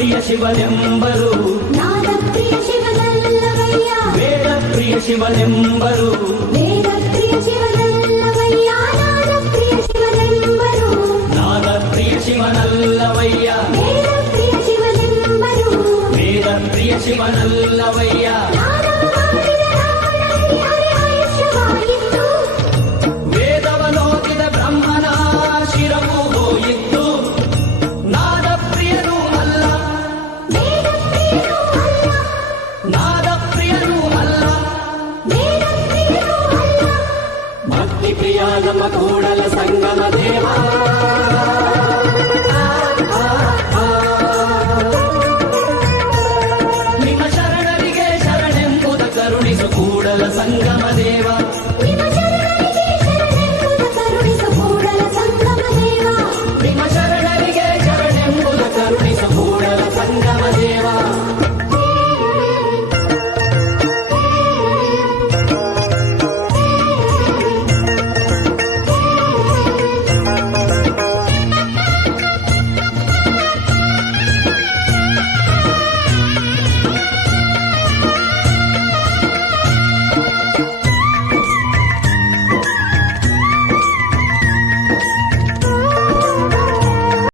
ಪ್ರಿಯ ಶಿವನೆಂಬರು ನಾದ ಪ್ರಿಯ ಶಿವನಲ್ಲವಯ್ಯ ವೇದ ಪ್ರಿಯ ಶಿವನೆಂಬರು ವೇದ ಪ್ರಿಯ ಶಿವನಲ್ಲವಯ್ಯ ನಾದ ಪ್ರಿಯ ಶಿವನೆಂಬರು ನಾದ ಪ್ರಿಯ ಶಿವನಲ್ಲವಯ್ಯ ವೇದ ಪ್ರಿಯ ಶಿವನೆಂಬರು ವೇದ ಪ್ರಿಯ ಶಿವನಲ್ಲವಯ್ಯ